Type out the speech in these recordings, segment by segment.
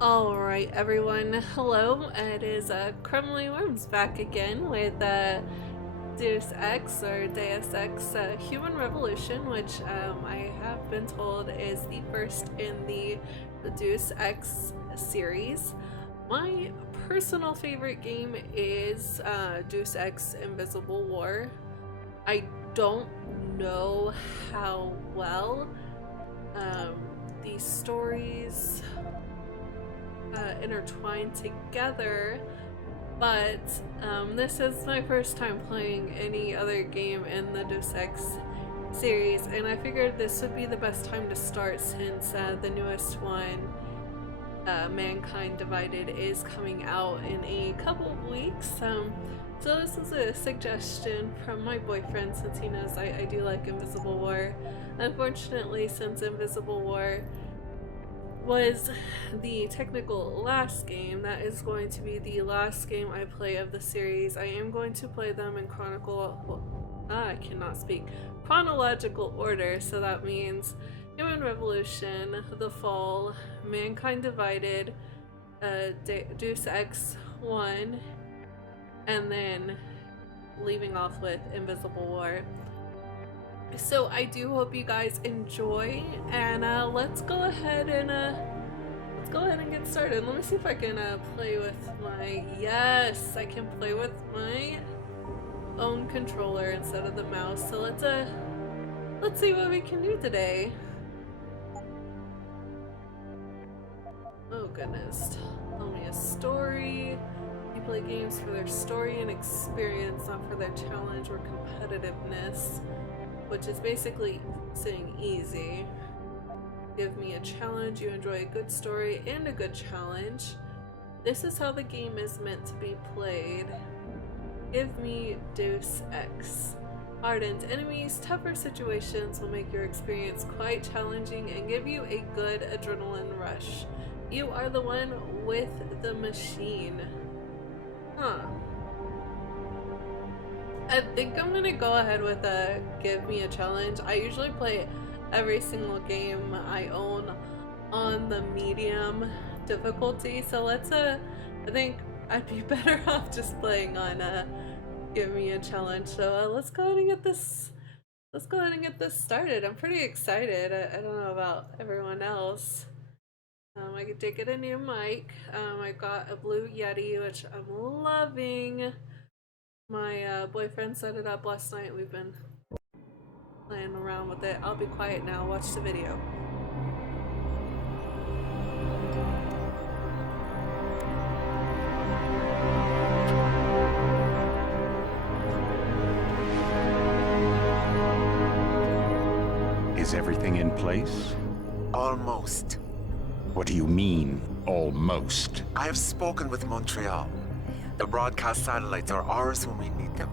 Alright everyone, hello, it is Crumbly Worms back again with Deus Ex or Deus Ex Human Revolution, which I have been told is the first in the Deus Ex series. My personal favorite game is Deus Ex Invisible War. I don't know how well um, these stories intertwined together, but this is my first time playing any other game in the Deus Ex series, and I figured this would be the best time to start since the newest one, Mankind Divided, is coming out in a couple of weeks. So this is a suggestion from my boyfriend, since he knows I do like Invisible War. Unfortunately, since Invisible War was the technical last game, that is going to be the last game I play of the series. I am going to play them in I cannot speak, chronological order, so that means Human Revolution, The Fall, Mankind Divided, Deus Ex 1, and then leaving off with Invisible War. So I do hope you guys enjoy, and let's go ahead and get started. Let me see if I can play with my I can play with my own controller instead of the mouse. So let's see what we can do today. Oh goodness. Tell me a story. You play games for their story and experience, not for their challenge or competitiveness, which is basically saying easy. Give me a challenge, you enjoy a good story and a good challenge. This is how the game is meant to be played. Give me Deus Ex. Hardened enemies, tougher situations will make your experience quite challenging and give you a good adrenaline rush. You are the one with the machine. Huh. I think I'm gonna go ahead with a give me a challenge. I usually play every single game I own on the medium difficulty, so I think I'd be better off just playing on give me a challenge. So let's go ahead and get this started. I'm pretty excited. I don't know about everyone else. I did get a new mic. I got a Blue Yeti, which I'm loving. My boyfriend set it up last night. We've been playing around with it. I'll be quiet now. Watch the video. Is everything in place? Almost. What do you mean, almost? I have spoken with Montreal. The broadcast satellites are ours when we need them.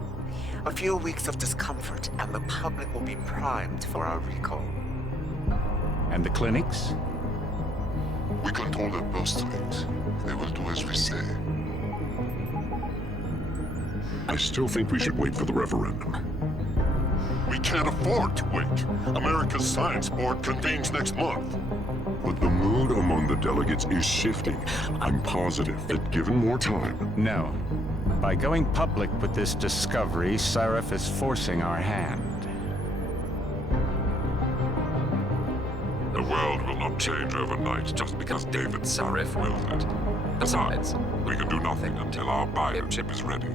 A few weeks of discomfort, and the public will be primed for our recall. And the clinics? We control their purse strings. They will do as we say. I still think we should wait for the referendum. We can't afford to wait. America's Science Board convenes next month. But the mood among the delegates is shifting. I'm positive that given more time... No. By going public with this discovery, Sarif is forcing our hand. The world will not change overnight just because David Sarif wills it. Besides, we can do nothing until our biochip is ready.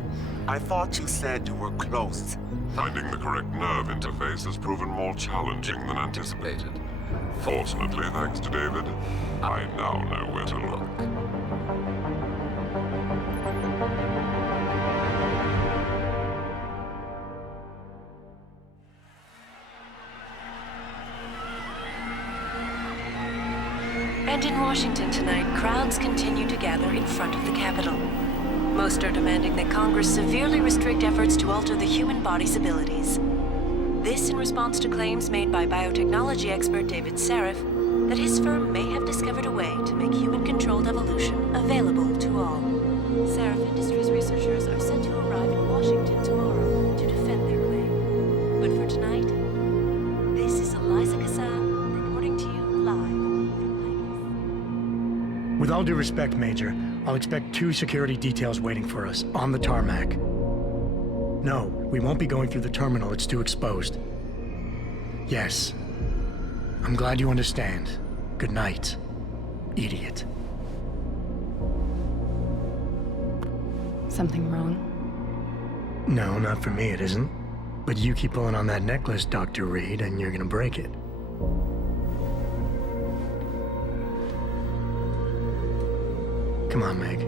I thought you said you were close. Finding the correct nerve interface has proven more challenging than anticipated. Fortunately, thanks to David, I now know where to look. And in Washington tonight, crowds continue to gather in front of the Capitol. Most are demanding that Congress severely restrict efforts to alter the human body's abilities. This in response to claims made by biotechnology expert David Sarif that his firm may have discovered a way to make human-controlled evolution available to all. Sarif Industries researchers are set to arrive in Washington tomorrow to defend their claim. But for tonight, this is Eliza Kassan reporting to you live from Vegas. With With all due respect, Major, I'll expect 2 security details waiting for us on the tarmac. No, we won't be going through the terminal. It's too exposed. Yes. I'm glad you understand. Good night, idiot. Something wrong? No, not for me, it isn't. But you keep pulling on that necklace, Dr. Reed, and you're gonna break it. Come on, Meg.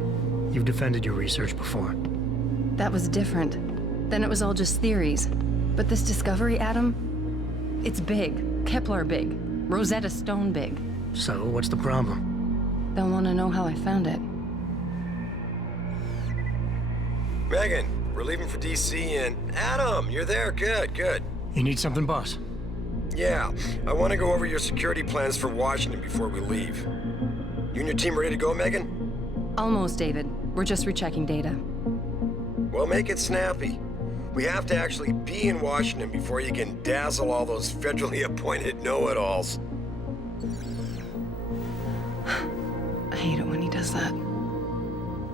You've defended your research before. That was different. Then it was all just theories. But this discovery, Adam, it's big. Kepler big. Rosetta Stone big. So, what's the problem? They'll want to know how I found it. Megan, we're leaving for DC and... Adam, you're there. Good, good. You need something, boss? Yeah, I want to go over your security plans for Washington before we leave. You and your team ready to go, Megan? Almost, David. We're just rechecking data. Well, make it snappy. We have to actually be in Washington before you can dazzle all those federally appointed know-it-alls. I hate it when he does that.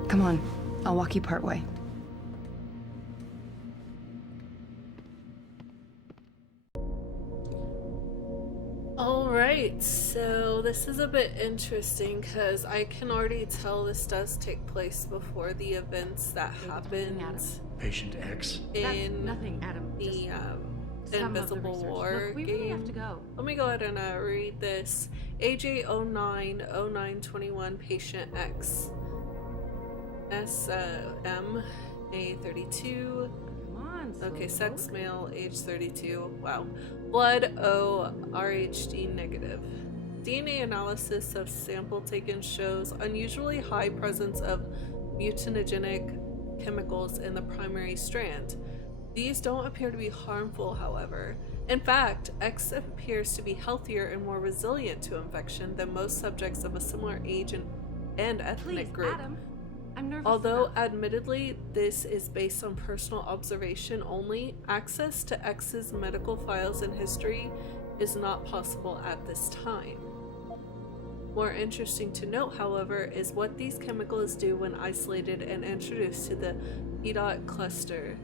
Come on, I'll walk you part way. Alright, so this is a bit interesting because I can already tell this does take place before the events that happened Patient X. in Nothing, Adam. the Some of the Invisible research. War Look, we game. really have to go. Let me go ahead and read this. AJ090921 Patient X. SM A32. Come on, Okay, Slowpoke. sex male, age 32. Wow. Blood O, RHD negative. DNA analysis of sample taken shows unusually high presence of mutagenic chemicals in the primary strand. These don't appear to be harmful, however. In fact, X appears to be healthier and more resilient to infection than most subjects of a similar age and ethnic Please, group. Adam. I'm nervous. Although enough. admittedly this is based on personal observation only, access to X's medical files and history is not possible at this time. More interesting to note, however, is what these chemicals do when isolated and introduced to the PDOT cluster.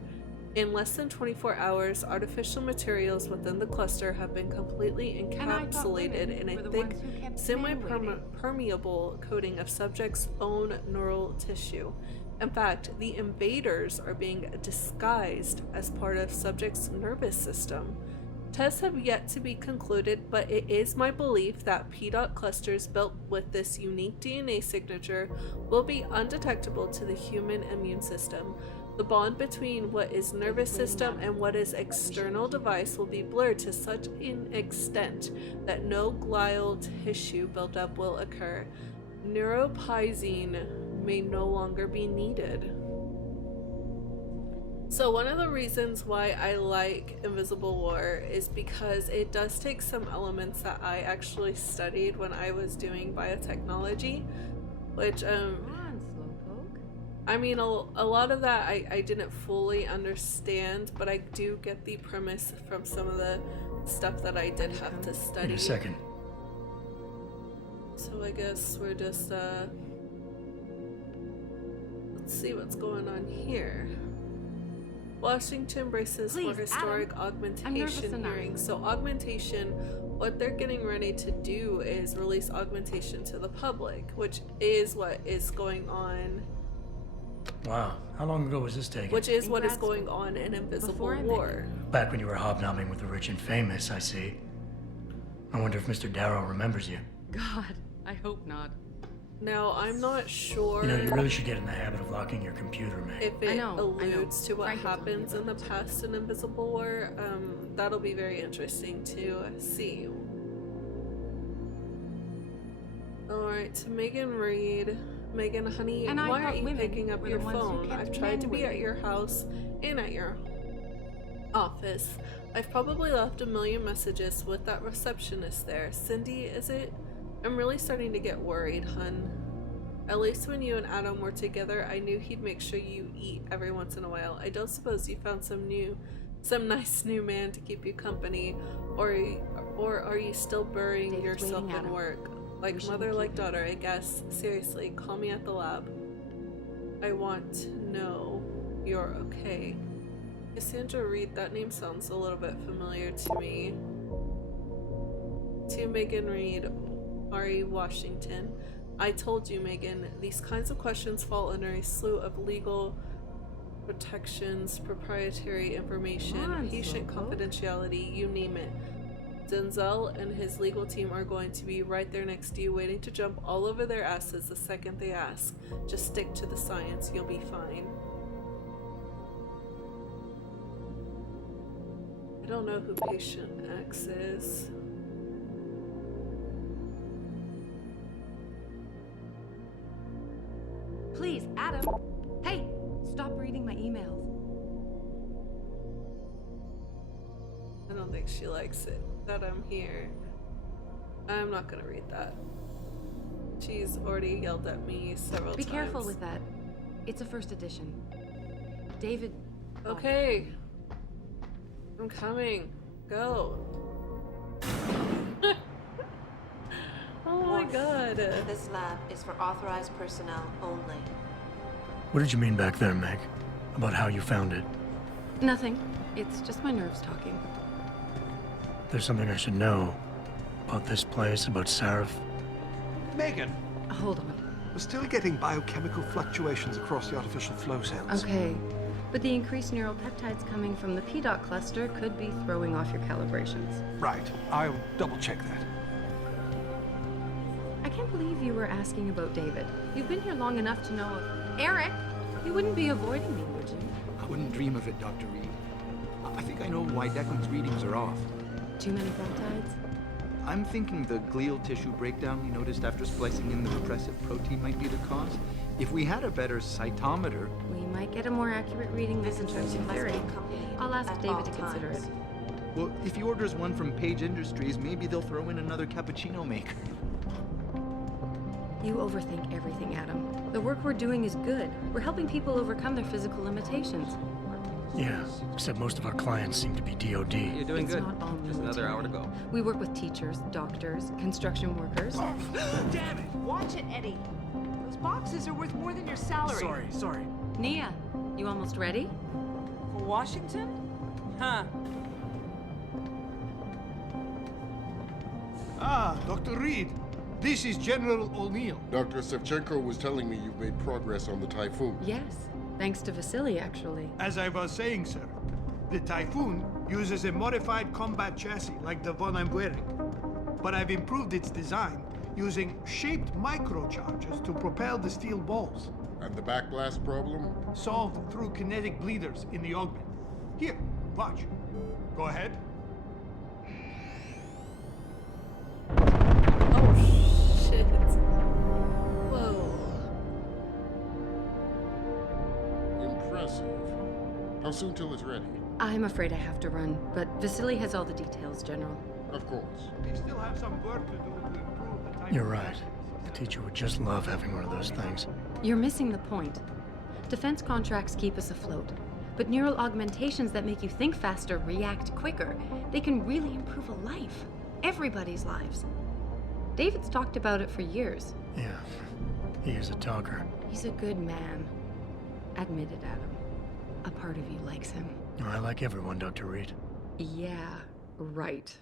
In less than 24 hours, artificial materials within the cluster have been completely And I thought encapsulated women in were a the thick, ones who kept men waiting. semi-permeable coating of subjects' own neural tissue. In fact, the invaders are being disguised as part of subjects' nervous system. Tests have yet to be concluded, but it is my belief that PDOT clusters built with this unique DNA signature will be undetectable to the human immune system. The bond between what is nervous system and what is external device will be blurred to such an extent that no glial tissue buildup will occur. Neuropoisoning may no longer be needed. So one of the reasons why I like Invisible War is because it does take some elements that I actually studied when I was doing biotechnology, which Come on, Slowpoke. I mean, a lot of that I didn't fully understand, but I do get the premise from some of the stuff that I did have to study. In a second. So I guess we're just, let's see what's going on here. Washington embraces Please, more historic Adam. I'm nervous augmentation enough. hearings. So augmentation, what they're getting ready to do is release augmentation to the public, which is what is going on. Wow, how long ago was this taken? Which is In what is grad going school. on in Invisible Before I met War. Back when you were hobnobbing with the rich and famous, I see. I wonder if Mr. Darrow remembers you. God, I hope not. Now, I'm not sure You know, you really should get in the habit of locking your computer, Meg. if it I know. alludes to what Frank had told me happens in the about it. past in Invisible War. That'll be very interesting to see. Alright, to Megan Reed. Megan, honey, And I why thought aren't you women picking up were your the ones who phone? kept I've tried men to be at waiting. your house and at your office. I've probably left a million messages with that receptionist there. Cindy, is it? I'm really starting to get worried, hun. At least when you and Adam were together, I knew he'd make sure you eat every once in a while. I don't suppose you found some nice new man to keep you company, or are you still burying David's yourself waiting, in Adam. work Like mother, like daughter, I guess. Seriously, call me at the lab. I want to know you're okay. Cassandra Reed, that name sounds a little bit familiar to me. To Megan Reed, Ari Washington. I told you, Megan, these kinds of questions fall under a slew of legal protections, proprietary information, patient confidentiality, you name it. Denzel and his legal team are going to be right there next to you, waiting to jump all over their asses the second they ask. Just stick to the science, you'll be fine. I don't know who Patient X is. Please, Adam. Hey, stop reading my emails. I don't think she likes it that I'm here. I'm not gonna read that. She's already yelled at me several times. Be careful with that. It's a first edition. David. Okay. I'm coming. Go. Oh my god. This lab is for authorized personnel only. What did you mean back there, Meg? About how you found it? Nothing. It's just my nerves talking. There's something I should know about this place, about Sarif. Megan, Hold on. we're still getting biochemical fluctuations across the artificial flow cells. Okay. But the increased neural peptides coming from the PDOT cluster could be throwing off your calibrations. Right. I'll double check that. I can't believe you were asking about David. You've been here long enough to know of Eric. You wouldn't be avoiding me, would you? I wouldn't dream of it, Dr. Reed. I think I know why Declan's readings are off. Too many peptides? I'm thinking the glial tissue breakdown we noticed after splicing in the repressive protein might be the cause. If we had a better cytometer... We might get a more accurate reading this interesting theory. I'll ask David to consider it. Well, if he orders one from Page Industries, maybe they'll throw in another cappuccino maker. You overthink everything, Adam. The work we're doing is good. We're helping people overcome their physical limitations. Yeah, except most of our clients seem to be DOD. You're doing It's good. not all Just another hour to go. We work with teachers, doctors, construction workers. Damn it! Watch it, Eddie. Those boxes are worth more than your salary. Sorry. Nia, you almost ready? For Washington? Huh. Ah, Dr. Reed. This is General O'Neill. Dr. Sevchenko was telling me you've made progress on the Typhoon. Yes, thanks to Vasily, actually. As I was saying, sir, the Typhoon uses a modified combat chassis like the one I'm wearing. But I've improved its design using shaped microcharges to propel the steel balls. And the backblast problem? Solved through kinetic bleeders in the Aug-meant. Here, watch. Go ahead. Oh shit. Whoa. Impressive. How soon till it's ready? I'm afraid I have to run, but Vasily has all the details, General. Of course. We still have some work to do to improve the type. You're right. The teacher would just love having one of those things. You're missing the point. Defense contracts keep us afloat, but neural augmentations that make you think faster, react quicker, they can really improve a life. Everybody's lives. David's talked about it for years. Yeah, he is a talker. He's a good man. Admit it, Adam. A part of you likes him. I like everyone, Dr. Reed. Yeah, right.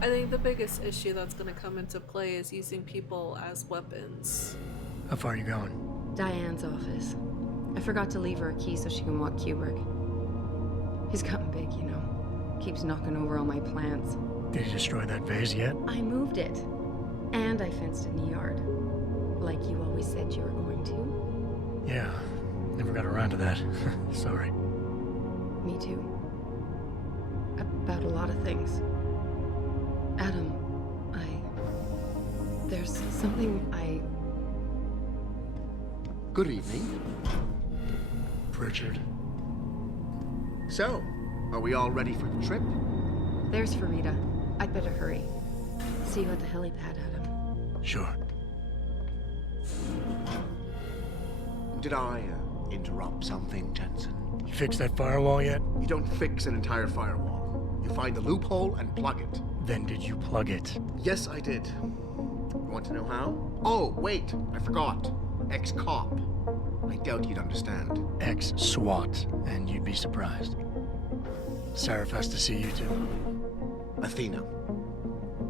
I think the biggest issue that's going to come into play is using people as weapons. How far are you going? Diane's office. I forgot to leave her a key so she can walk Kubrick. He's gotten big, you know. Keeps knocking over all my plants. Did you destroy that vase yet? I moved it. And I fenced in the yard. Like you always said you were going to. Yeah, never got around to that. Sorry. Me too. About a lot of things. Adam, there's something Good evening. Pritchard. So, are we all ready for the trip? There's Farida. I'd better hurry. See you at the helipad, Adam. Sure. Did I interrupt something, Jensen? Fix that firewall yet? You don't fix an entire firewall. You find the loophole and plug it. Then did you plug it? Yes, I did. You want to know how? Oh, wait, I forgot. Ex-cop. I doubt you'd understand. Ex-SWAT, and you'd be surprised. Sarif has to see you too. Athena.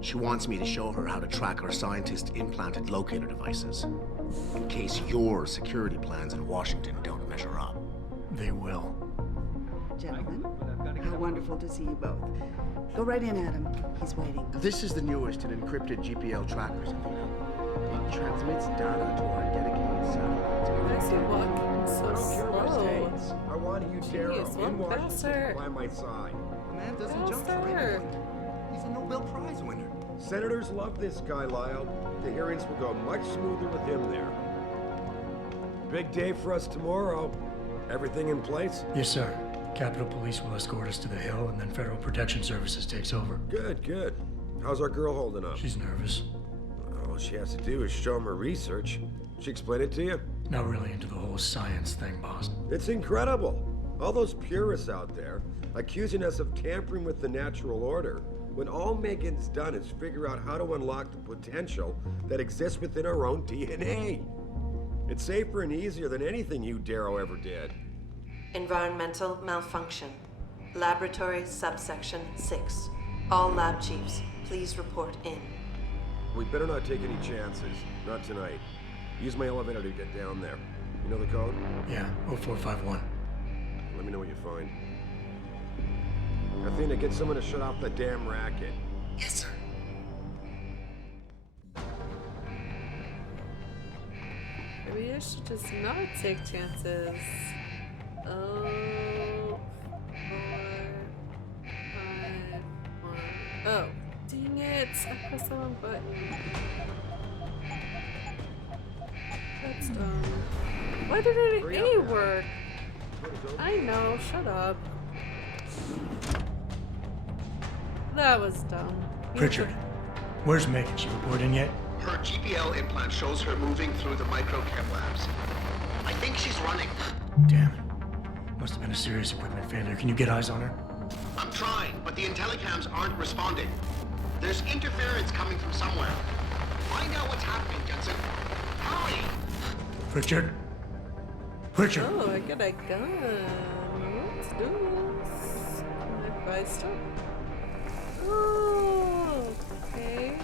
She wants me to show her how to track our scientist-implanted locator devices, in case your security plans in Washington don't measure up. They will. Gentlemen, how wonderful to see you both. Go right in, Adam. He's waiting. This is the newest in encrypted GPL trackers, Athena. It transmits data to our dedicated satellites. Why is he walking so slow? I want you, Jeez, in walk Washington, faster. by my side. The man doesn't jump for Faster. anyone. He's a Nobel Prize winner. Senators love this guy, Lyle. The hearings will go much smoother with him there. Big day for us tomorrow. Everything in place? Yes, sir. Capitol Police will escort us to the Hill, and then Federal Protection Services takes over. Good, good. How's our girl holding up? She's nervous. All she has to do is show him her research. She explain it to you? Not really into the whole science thing, boss. It's incredible. All those purists out there accusing us of tampering with the natural order, when all Megan's done is figure out how to unlock the potential that exists within our own DNA. It's safer and easier than anything you, Darrow, ever did. Environmental malfunction. Laboratory subsection 6. All lab chiefs, please report in. We better not take any chances. Not tonight. Use my elevator to get down there. You know the code? Yeah, 0451. Let me know what you find. Athena, get someone to shut off the damn racket. Yes, sir. Maybe I should just not take chances. Oh, 4, 5, 1. Oh, dang it! I pressed the wrong button. That's dumb. Why did it A work? I know, shut up. That was dumb. Pritchard, where's Megan? She reported in yet? Her GPL implant shows her moving through the microchem labs. I think she's running. Damn it. Must have been a serious equipment failure. Can you get eyes on her? I'm trying, but the intellicams aren't responding. There's interference coming from somewhere. Find out what's happening, Jensen. Hurry! Pritchard? Pritchard! Oh, I got a gun. Let's do this. Can I buy stuff? Oh, okay.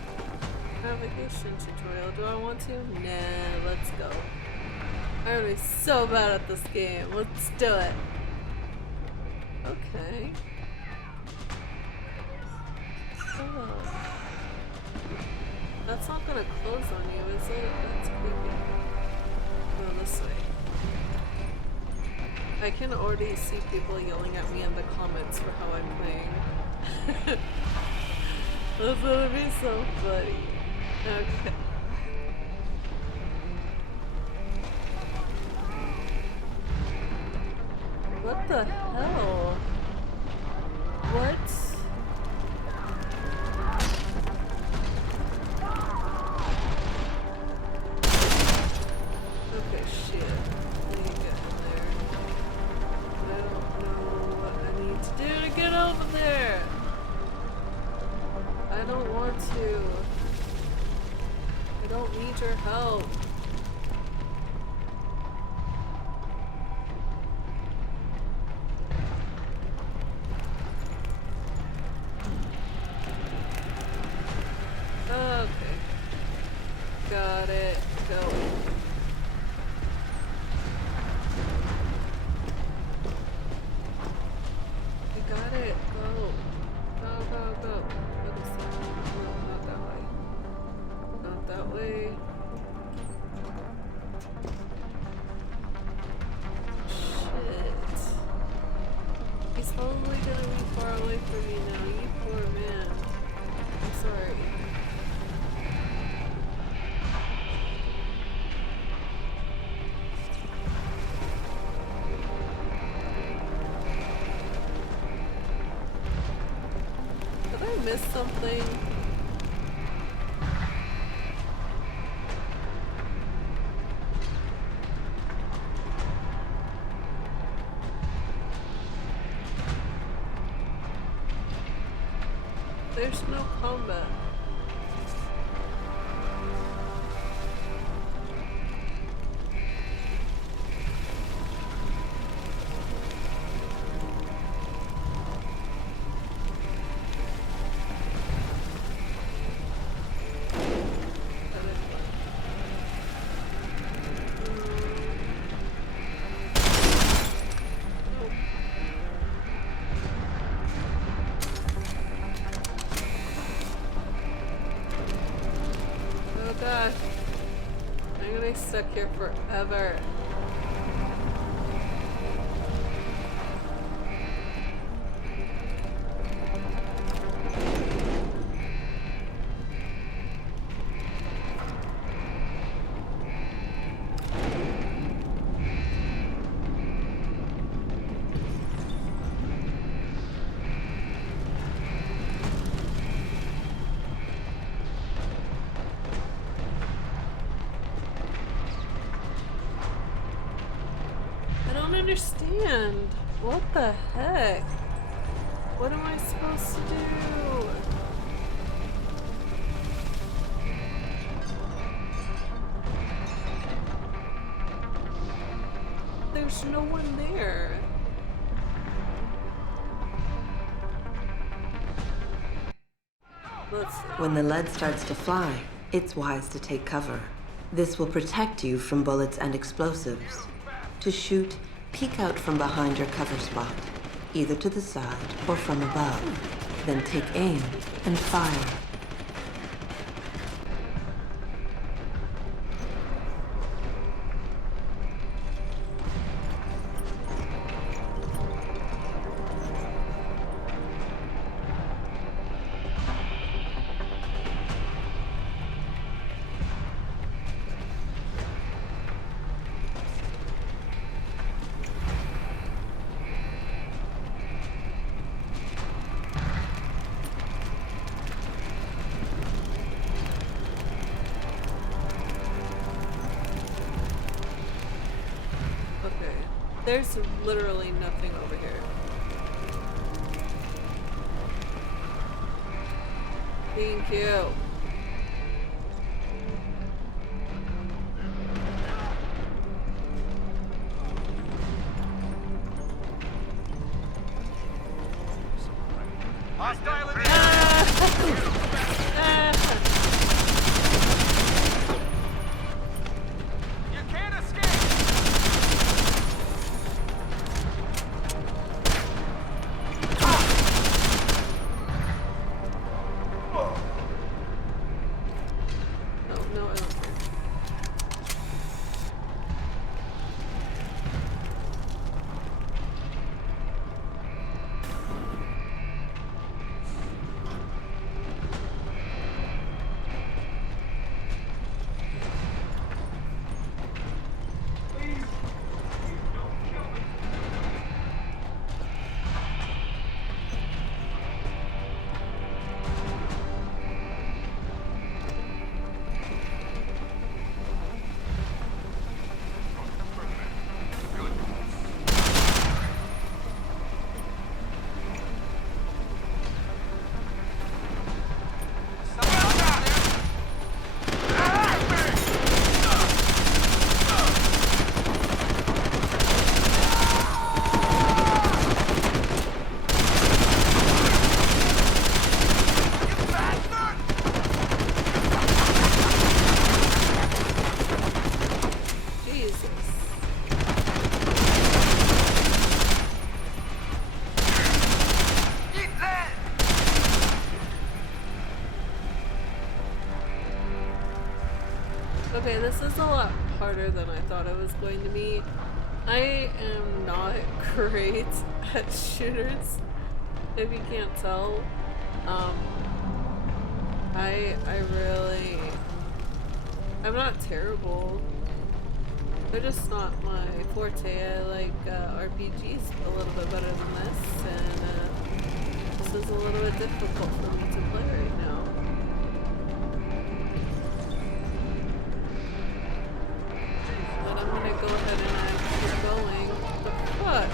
Navigation tutorial. Do I want to? Nah, let's go. I'm gonna be so bad at this game. Let's do it. Okay. Oh. That's not gonna close on you, is it? That's creepy. No, this way. I can already see people yelling at me in the comments for how I'm playing. That's gonna be so funny. Okay. What the hell? What? Okay, shit. I need to get in there. I don't know what I need to do to get over there. I don't want to. I don't need your help. Okay. Got it. Go. I got it. Go. Go, go, go. Go this way. No, not that way. Not that way. Shit. He's probably gonna be far away from me now. You poor man. I'm sorry. Did I miss something? There's no combat. God, I'm gonna be stuck here forever. Understand? What the heck? What am I supposed to do? There's no one there. Let's see. When the lead starts to fly, it's wise to take cover. This will protect you from bullets and explosives. To shoot, peek out from behind your cover spot, either to the side or from above. Then take aim and fire. There's literally nothing over here. Thank you. Hostile in You can't escape! Okay, this is a lot harder than I thought it was going to be. I am not great at shooters, if you can't tell. I'm not terrible. They're just not my forte. I like RPGs a little bit better than this, and this is a little bit difficult for me to play right now. But I'm gonna go ahead and keep going. What the fuck?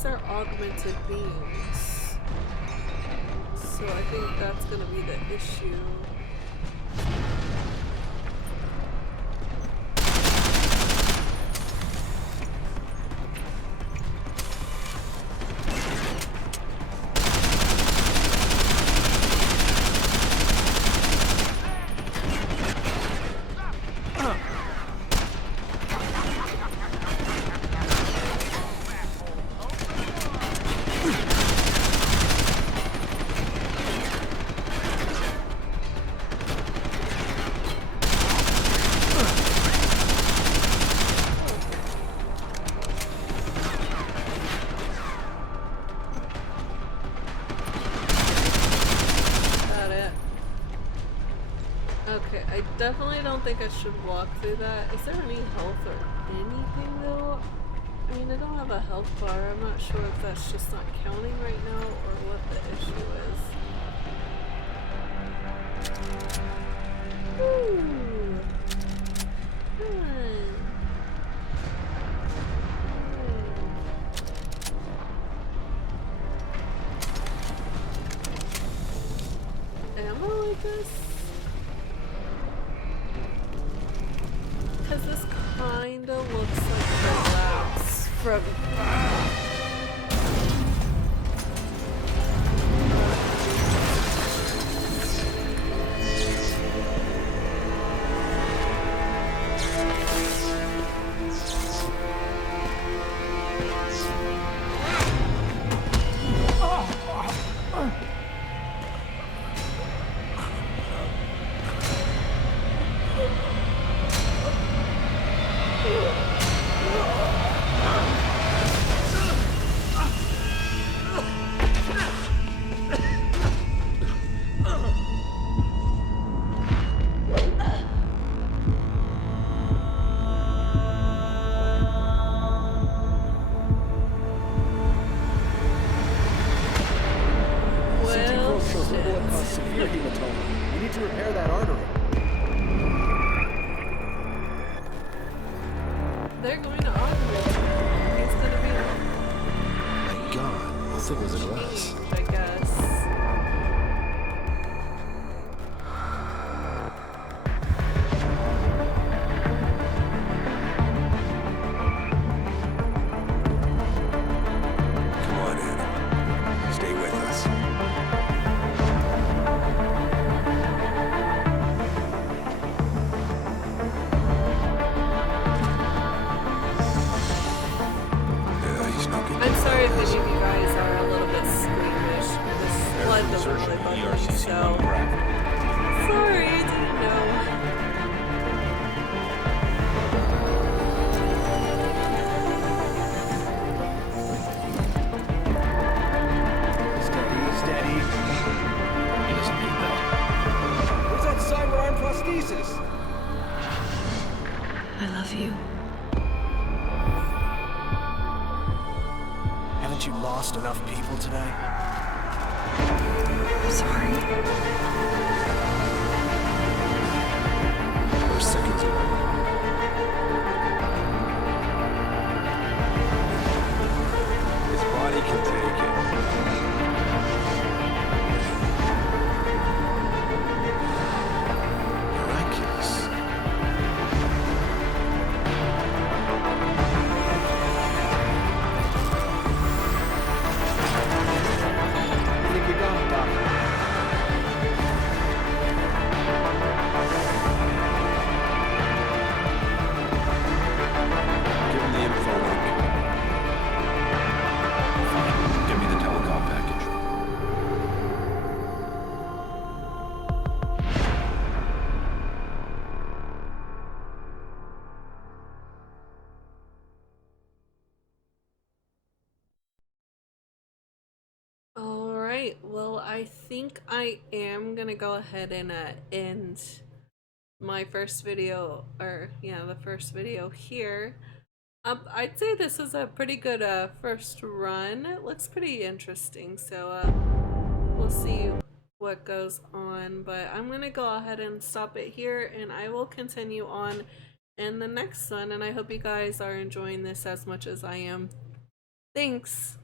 these are augmented beings. So I think that's gonna be the issue. Definitely don't think I should walk through that. Is there any health or anything though? I mean, I don't have a health bar. I'm not sure if that's just not counting right now or what the issue is. Ooh. Ammo like this? Because this kinda looks like the labs from... They're going to Aug-meant. He's gonna be... My God, how thick was it glass? I guess. Come on, Adam. Stay with us. I'm sorry if any of you guys are a little bit squeamish. This blood doesn't really bug me, so... Sorry, I didn't know. Steady. He doesn't need that. Where's that cyber arm prosthesis? I love you. Haven't you lost enough people today? I'm sorry. We're seconds away. His body can take it. Miraculous. I think we got him, Doc. Give him the info link. Fine. Give me the telecom package. Alright, well, I think I am gonna go ahead and end my first video, or yeah, the first video here. I'd say this is a pretty good first run. It looks pretty interesting, so we'll see what goes on, but I'm gonna go ahead and stop it here, and I will continue on in the next one, and I hope you guys are enjoying this as much as I am. Thanks!